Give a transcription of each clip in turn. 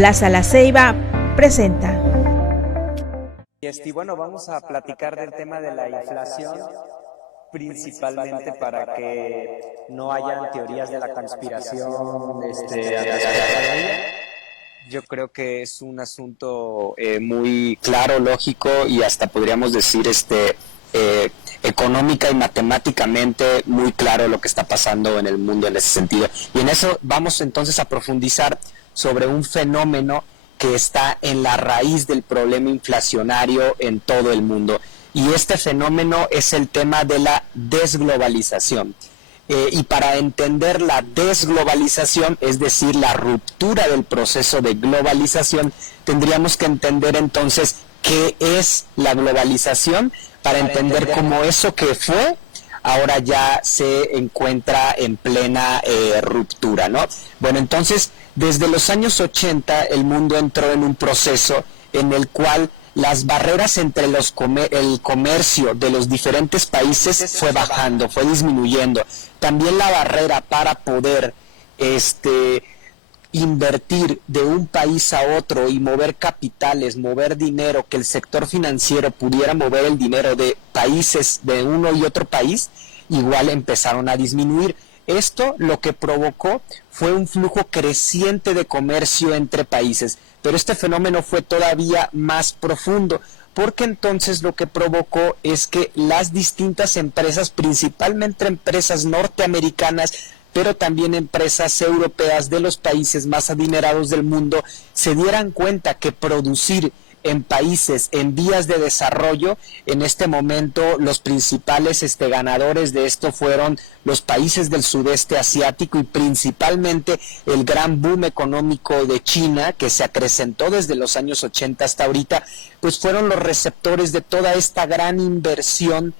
Plaza La Ceiba presenta. Y bueno, vamos a platicar del tema de la inflación, principalmente para que no hayan teorías de la conspiración al respecto de ella. Yo creo que es un asunto muy claro, lógico y hasta podríamos decir económica y matemáticamente muy claro lo que está pasando en el mundo en ese sentido. Y en eso vamos entonces a profundizar sobre un fenómeno que está en la raíz del problema inflacionario en todo el mundo. Y este fenómeno es el tema de la desglobalización. Y para entender la desglobalización, es decir, la ruptura del proceso de globalización, tendríamos que entender entonces qué es la globalización, para entender cómo eso que fue ahora ya se encuentra en plena ruptura, ¿no? Bueno, entonces, desde los años 80 el mundo entró en un proceso en el cual las barreras entre el comercio de los diferentes países fue bajando, fue disminuyendo. También la barrera para poder invertir de un país a otro y mover capitales, mover dinero, que el sector financiero pudiera mover el dinero de países de uno y otro país, igual empezaron a disminuir. Esto lo que provocó fue un flujo creciente de comercio entre países, pero este fenómeno fue todavía más profundo, porque entonces lo que provocó es que las distintas empresas, principalmente empresas norteamericanas, pero también empresas europeas de los países más adinerados del mundo, se dieran cuenta que producir en países en vías de desarrollo, en este momento los principales ganadores de esto fueron los países del sudeste asiático y principalmente el gran boom económico de China, que se acrecentó desde los años 80 hasta ahorita, pues fueron los receptores de toda esta gran inversión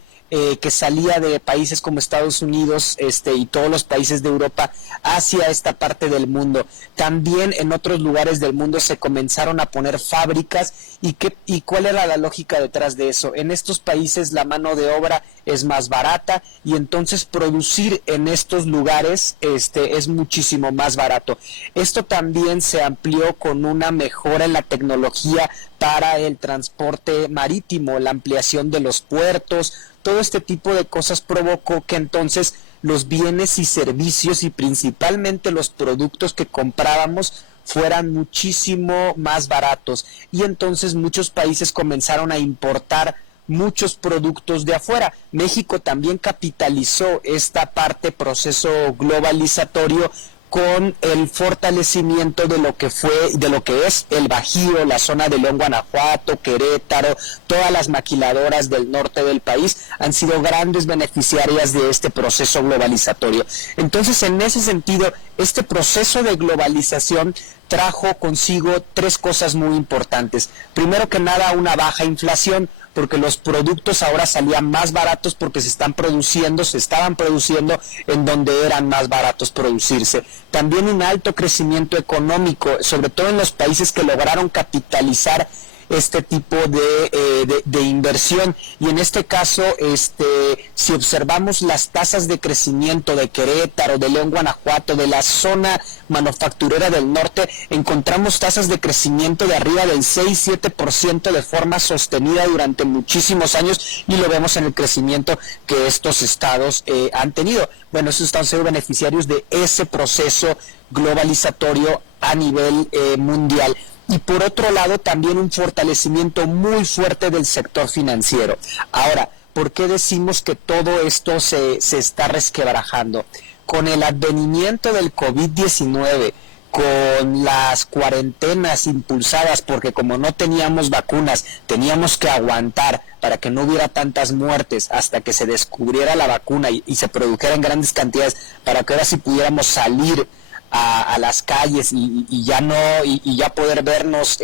que salía de países como Estados Unidos y todos los países de Europa hacia esta parte del mundo. También en otros lugares del mundo se comenzaron a poner fábricas y ¿cuál era la lógica detrás de eso? En estos países la mano de obra es más barata y entonces producir en estos lugares es muchísimo más barato. Esto también se amplió con una mejora en la tecnología para el transporte marítimo, la ampliación de los puertos. Todo este tipo de cosas provocó que entonces los bienes y servicios y principalmente los productos que comprábamos fueran muchísimo más baratos y entonces muchos países comenzaron a importar muchos productos de afuera. México también capitalizó esta proceso globalizatorio con el fortalecimiento de lo que es el Bajío, la zona de León, Guanajuato, Querétaro, todas las maquiladoras del norte del país han sido grandes beneficiarias de este proceso globalizatorio. Entonces, en ese sentido, este proceso de globalización trajo consigo tres cosas muy importantes. Primero que nada, una baja inflación, porque los productos ahora salían más baratos porque se estaban produciendo en donde eran más baratos producirse. También un alto crecimiento económico, sobre todo en los países que lograron capitalizar este tipo de inversión, y en este caso si observamos las tasas de crecimiento de Querétaro, de León, Guanajuato, de la zona manufacturera del norte, encontramos tasas de crecimiento de arriba del 6-7% de forma sostenida durante muchísimos años, y lo vemos en el crecimiento que estos estados han tenido. Bueno, esos están siendo beneficiarios de ese proceso globalizatorio a nivel mundial. Y por otro lado, también un fortalecimiento muy fuerte del sector financiero. Ahora, ¿por qué decimos que todo esto se está resquebrajando? Con el advenimiento del COVID-19, con las cuarentenas impulsadas, porque como no teníamos vacunas, teníamos que aguantar para que no hubiera tantas muertes hasta que se descubriera la vacuna y se produjera en grandes cantidades, para que ahora sí pudiéramos salir a las calles y ya poder vernos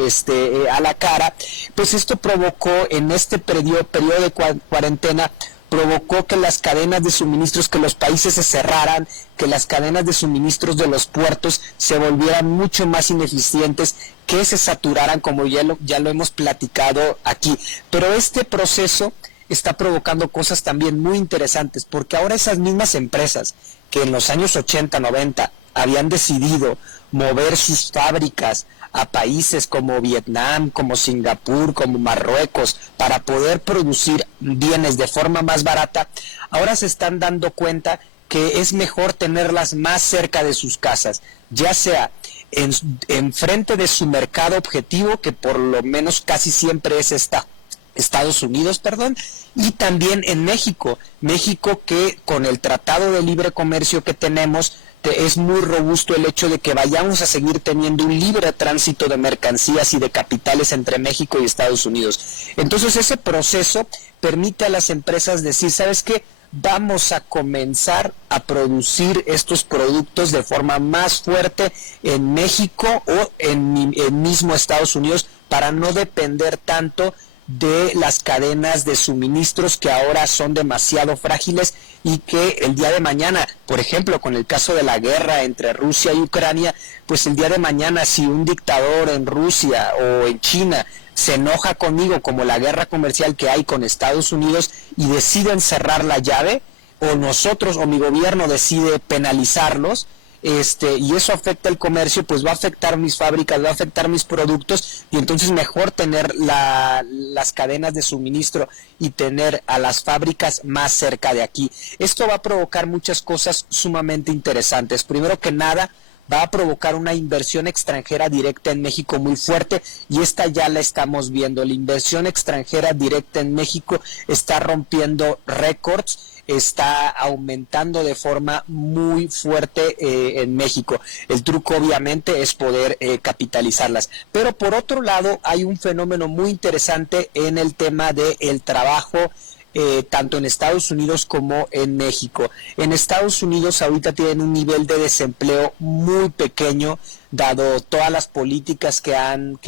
a la cara. Pues esto provocó, en este periodo de cuarentena, provocó que las cadenas de suministros, que los países se cerraran, que las cadenas de suministros de los puertos se volvieran mucho más ineficientes, que se saturaran, como ya lo hemos platicado aquí. Pero este proceso está provocando cosas también muy interesantes, porque ahora esas mismas empresas que en los años 80, 90 habían decidido mover sus fábricas a países como Vietnam, como Singapur, como Marruecos, para poder producir bienes de forma más barata, ahora se están dando cuenta que es mejor tenerlas más cerca de sus casas, ya sea en frente de su mercado objetivo, que por lo menos casi siempre es Estados Unidos, y también en México que con el Tratado de Libre Comercio que tenemos, es muy robusto el hecho de que vayamos a seguir teniendo un libre tránsito de mercancías y de capitales entre México y Estados Unidos. Entonces ese proceso permite a las empresas decir, ¿sabes qué? Vamos a comenzar a producir estos productos de forma más fuerte en México o en mismo Estados Unidos, para no depender tanto de las cadenas de suministros que ahora son demasiado frágiles, y que el día de mañana, por ejemplo, con el caso de la guerra entre Rusia y Ucrania, pues el día de mañana si un dictador en Rusia o en China se enoja conmigo, como la guerra comercial que hay con Estados Unidos, y deciden cerrar la llave, o nosotros o mi gobierno decide penalizarlos, y eso afecta el comercio, pues va a afectar mis fábricas, va a afectar mis productos, y entonces mejor tener las cadenas de suministro y tener a las fábricas más cerca de aquí. Esto va a provocar muchas cosas sumamente interesantes. Primero que nada, va a provocar una inversión extranjera directa en México muy fuerte, y esta ya la estamos viendo. La inversión extranjera directa en México está rompiendo récords, está aumentando de forma muy fuerte en México. El truco obviamente es poder capitalizarlas. Pero por otro lado hay un fenómeno muy interesante en el tema del trabajo, tanto en Estados Unidos como en México. En Estados Unidos ahorita tienen un nivel de desempleo muy pequeño, dado todas las políticas que han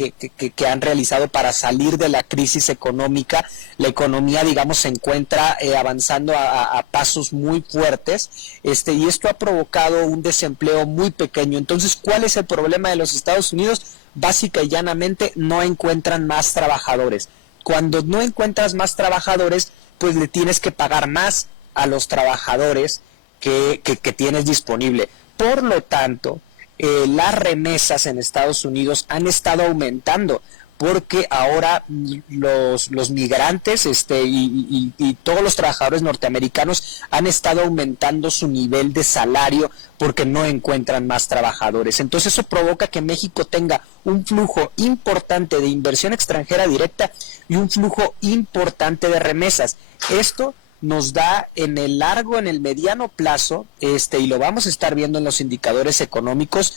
realizado para salir de la crisis económica. La economía, digamos, se encuentra avanzando a pasos muy fuertes, y esto ha provocado un desempleo muy pequeño. Entonces, ¿cuál es el problema de los Estados Unidos? Básica y llanamente, no encuentran más trabajadores. Cuando no encuentras más trabajadores, pues le tienes que pagar más a los trabajadores que tienes disponible. Por lo tanto, las remesas en Estados Unidos han estado aumentando, porque ahora los migrantes y todos los trabajadores norteamericanos han estado aumentando su nivel de salario porque no encuentran más trabajadores. Entonces eso provoca que México tenga un flujo importante de inversión extranjera directa y un flujo importante de remesas. Esto nos da en el mediano plazo, y lo vamos a estar viendo en los indicadores económicos,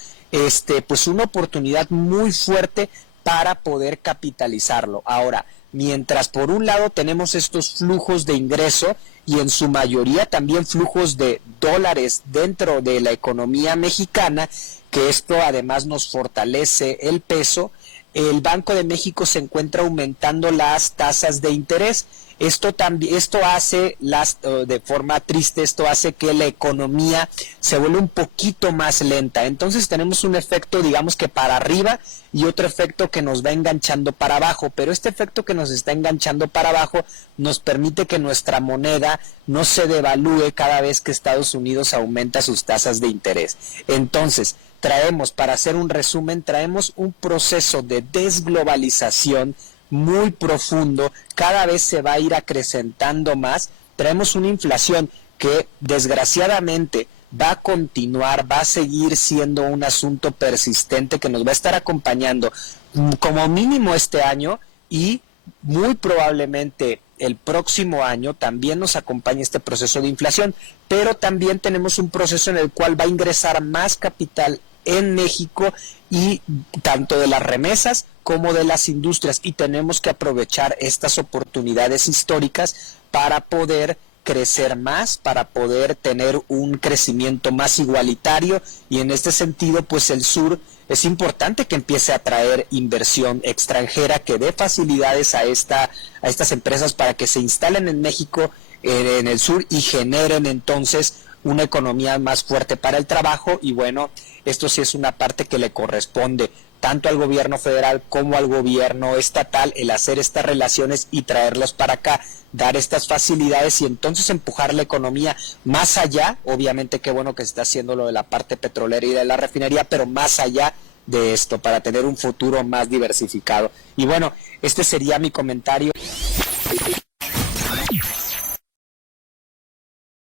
pues una oportunidad muy fuerte para poder capitalizarlo. Ahora, mientras por un lado tenemos estos flujos de ingreso, y en su mayoría también flujos de dólares dentro de la economía mexicana, que esto además nos fortalece el peso, el Banco de México se encuentra aumentando las tasas de interés. Esto hace, de forma triste, esto hace que la economía se vuelva un poquito más lenta. Entonces tenemos un efecto, digamos, que para arriba, y otro efecto que nos va enganchando para abajo. Pero este efecto que nos está enganchando para abajo nos permite que nuestra moneda no se devalúe cada vez que Estados Unidos aumenta sus tasas de interés. Entonces, para hacer un resumen, traemos un proceso de desglobalización muy profundo, cada vez se va a ir acrecentando más. Traemos una inflación que desgraciadamente va a continuar, va a seguir siendo un asunto persistente que nos va a estar acompañando como mínimo este año, y muy probablemente el próximo año también nos acompaña este proceso de inflación. Pero también tenemos un proceso en el cual va a ingresar más capital en México, y tanto de las remesas como de las industrias, y tenemos que aprovechar estas oportunidades históricas para poder crecer más, para poder tener un crecimiento más igualitario. Y en este sentido, pues el sur es importante que empiece a traer inversión extranjera, que dé facilidades a estas empresas para que se instalen en México, en el sur, y generen entonces una economía más fuerte para el trabajo. Y bueno, esto sí es una parte que le corresponde tanto al gobierno federal como al gobierno estatal, el hacer estas relaciones y traerlos para acá, dar estas facilidades y entonces empujar la economía más allá. Obviamente qué bueno que se está haciendo lo de la parte petrolera y de la refinería, pero más allá de esto, para tener un futuro más diversificado. Y bueno, este sería mi comentario.